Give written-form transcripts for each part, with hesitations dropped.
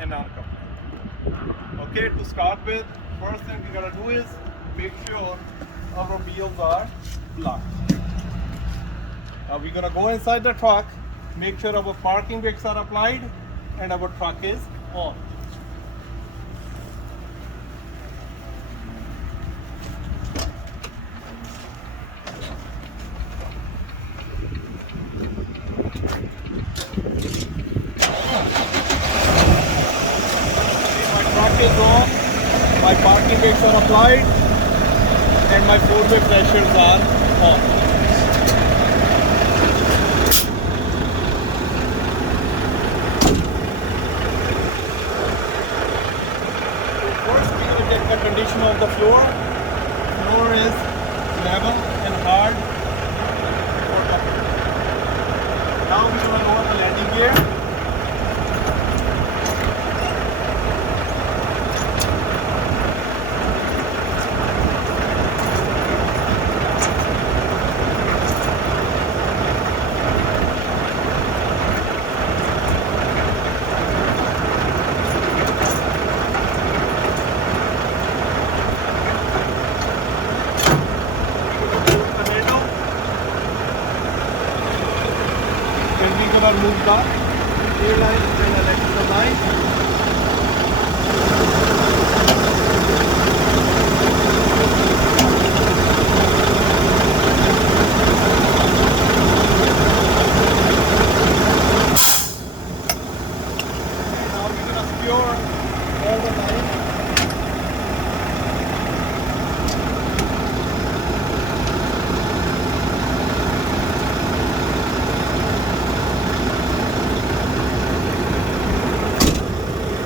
and uncoupling. Okay, to start with, first thing we gotta do is make sure our wheels are blocked. Now we're gonna go inside the truck, make sure our parking brakes are applied and our truck is on. My truck is on, my parking brakes are applied and my four-way pressures are on. The condition of the floor. Floor is level and hard. Now we're going to lower the landing gear. Move the airline and electrical line. Now we're going to secure all the lines.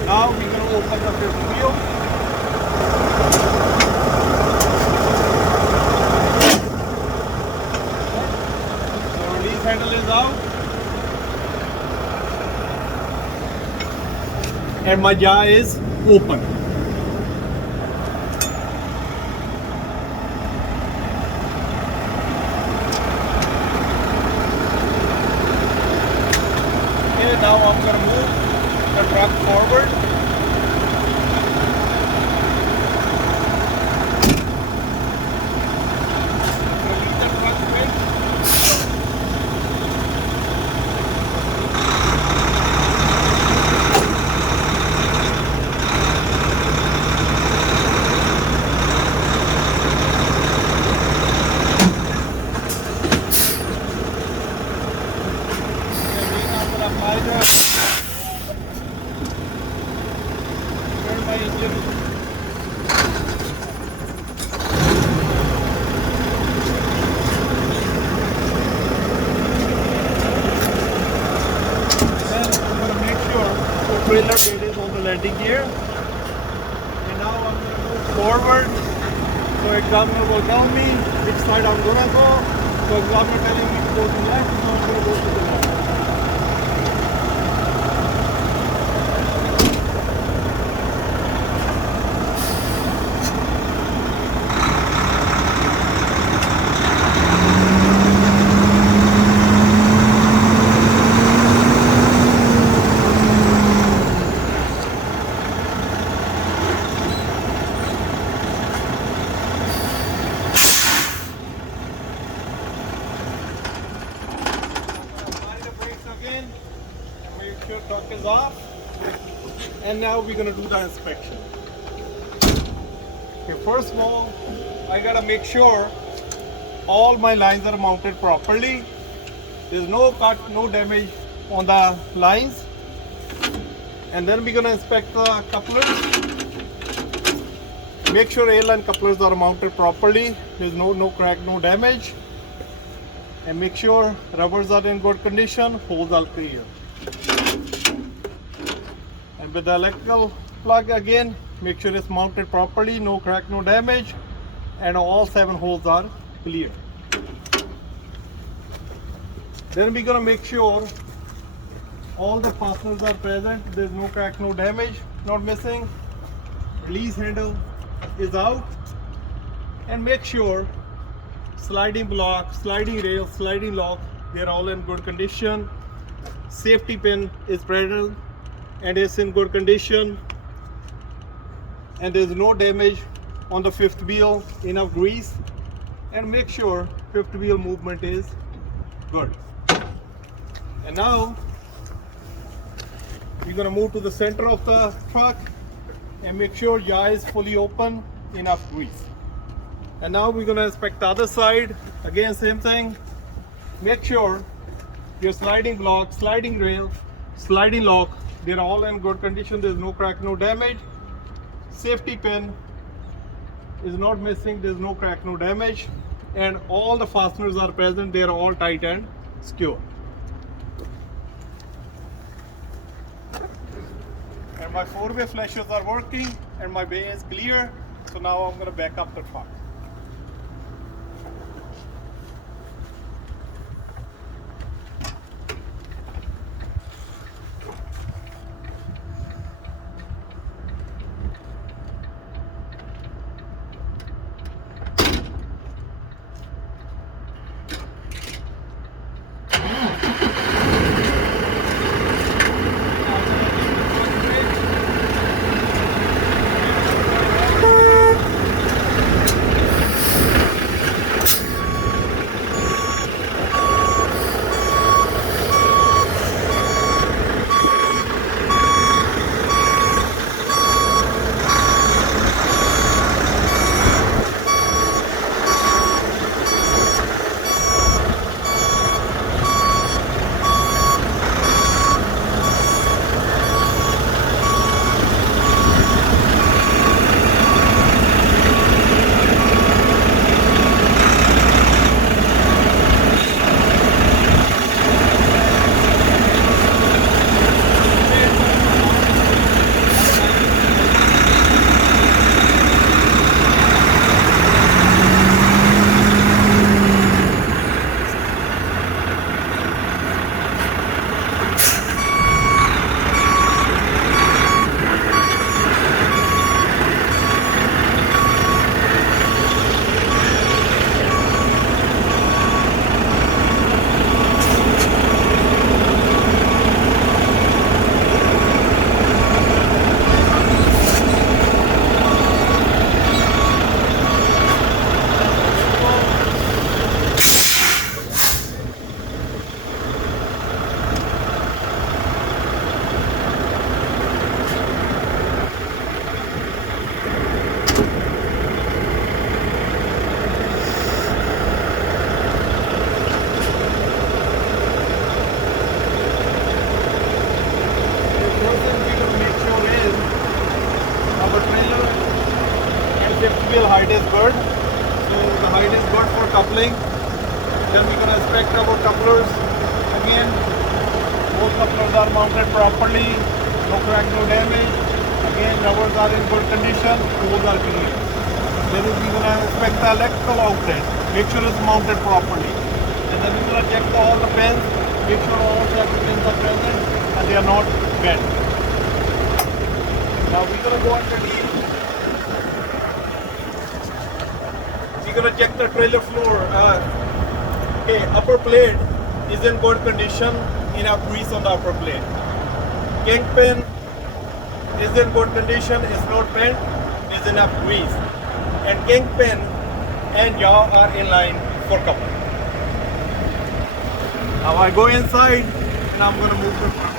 Now we're going to open the fifth wheel. The release handle is out. And my jaw is open. Okay, now I'm going to move the truck forward. Release the truck brake. My engine. Then I'm going to make sure the trailer bed is on the landing gear. And now I'm going to move forward. So examiner will tell me which side I'm going to go. So examiner telling me to go to the left, so I'm going to go to the left. Make sure truck is off, and now we're going to do the inspection. Okay, first of all, I gotta make sure all my lines are mounted properly. There's no cut, no damage on the lines. And then we're gonna inspect the couplers. Make sure airline couplers are mounted properly. There's no crack, no damage. And make sure rubbers are in good condition, holes are clear. And with the electrical plug again, make sure it's mounted properly, no crack, no damage, and all 7 holes are clear. Then we're gonna make sure all the fasteners are present, there's no crack, no damage, not missing. Release handle is out, and make sure sliding block, sliding rail, sliding lock, they're all in good condition. Safety pin is present, and it's in good condition, and there's no damage on the fifth wheel, enough grease, and make sure fifth wheel movement is good. And now we're going to move to the center of the truck and make sure yaw is fully open, enough grease. And now we're going to inspect the other side. Again, same thing. Make sure your sliding block, sliding rail, sliding lock, they're all in good condition. There's no crack, no damage. Safety pin is not missing. There's no crack, no damage. And all the fasteners are present. They're all tight and secure. And my four-way flashers are working and my bay is clear. So now I'm going to back up the truck. Height is good, so the height is good for coupling. Then we're going to inspect our couplers. Again, both couplers are mounted properly, no crack, no damage. Again, rubbers are in good condition, holes are clean. Then we're going to inspect the electrical outlet, make sure it's mounted properly. And then we're going to check all the pins, make sure all the pins are present and they are not bent. Now we're going to go underneath. We're going to check the trailer floor. Okay, upper plate is in good condition, enough grease on the upper plate. Kingpin is in good condition, it's not bent, is enough grease. And kingpin and yaw are in line for coupling. Now I go inside and I'm going to move the front.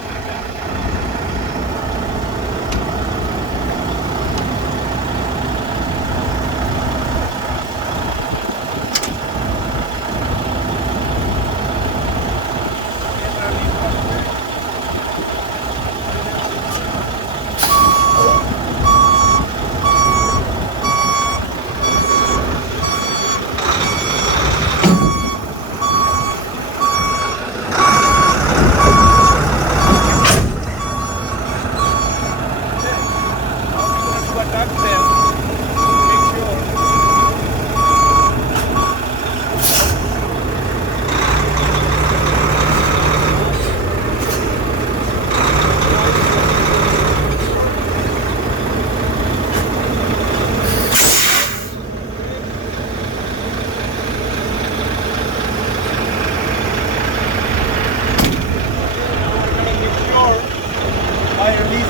I release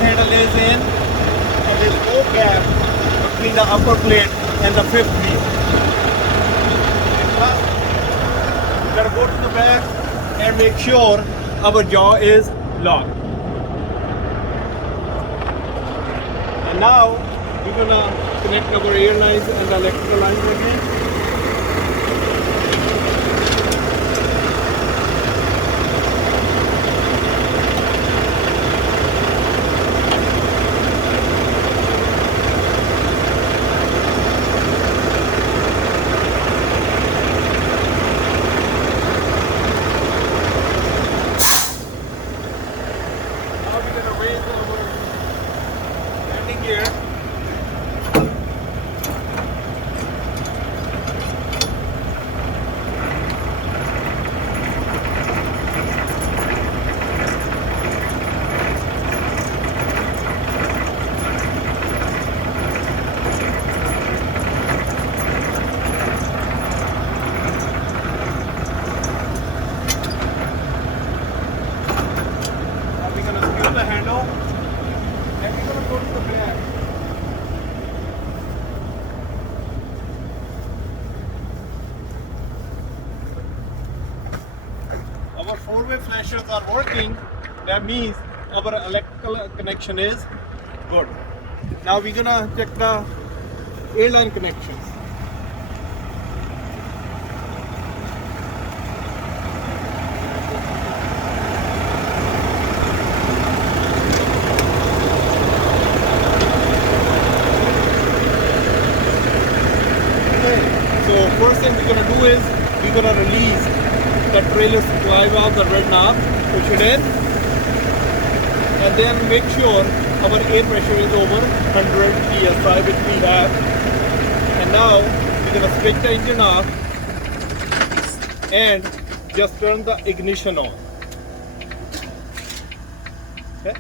in, and there's no gap between the upper plate and the fifth wheel. Plus, you gotta go to the back and make sure our jaw is locked. And now we're gonna connect our air lines and the electrical lines again. Our four-way flashers are working. That means our electrical connection is good. Now we're gonna check the airline connections. Okay, so first thing we're gonna do is we're gonna release the trailer supply valve, the red knob, push it in, and then make sure our air pressure is over 100 psi, which we have. And now we're gonna switch the engine off and just turn the ignition on. Okay.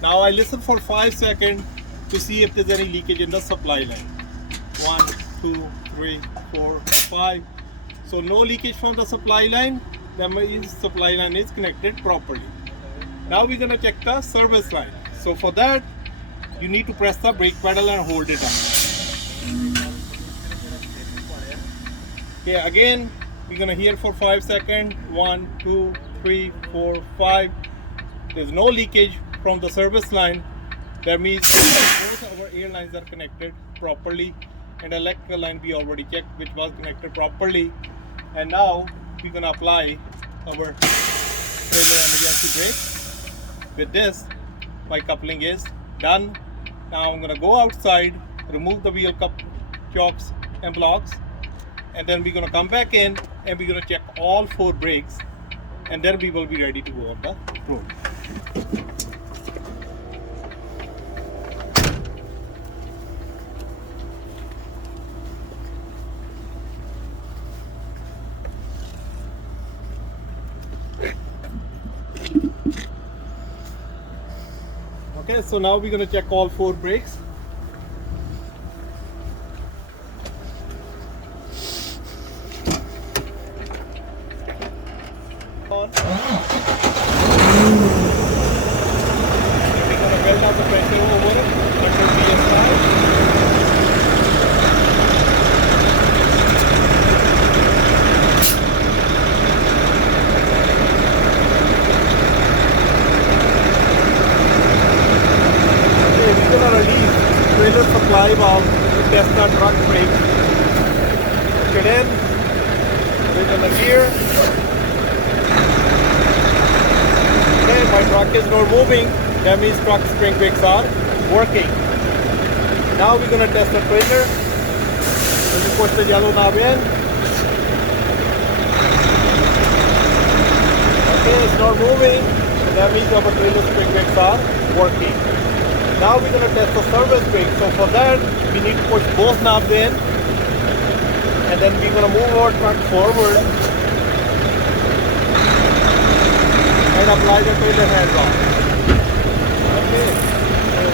Now I listen for 5 seconds to see if there's any leakage in the supply line. 1, 2, 3, 4, 5. So no leakage from the supply line. That means supply line is connected properly. Now we're gonna check the service line. So for that, you need to press the brake pedal and hold it up. Okay, again, we're gonna hear for 5 seconds. 1, 2, 3, 4, 5. There's no leakage from the service line. That means both our air lines are connected properly, and electrical line we already checked, which was connected properly. And now we're gonna apply our trailer emergency brake. With this, my coupling is done. Now I'm gonna go outside, remove the wheel cup chocks and blocks, and then we're gonna come back in and we're gonna check all 4 brakes, and then we will be ready to go on the road. Okay, so now we're going to check all 4 brakes. On. We're going to belt out the pressure over 100 psi. Trailer supply valve to test the truck brake. Push it in, put it in the gear. Okay, my truck is not moving. That means truck spring brakes are working. Now we're gonna test the trailer. When you push the yellow knob in. Okay, it's not moving. That means our trailer spring brakes are working. Now we're going to test the service brake. So for that, we need to push both knobs in, and then we're going to move our truck forward and apply the trailer hands on. Okay, so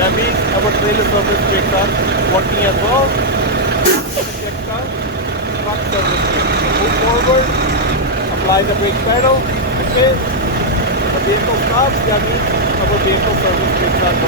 that means our trailer service brakes are working as well. Check the truck service brake. So move forward, apply the brake pedal. Okay, the vehicle stops, that means our vehicle service kits are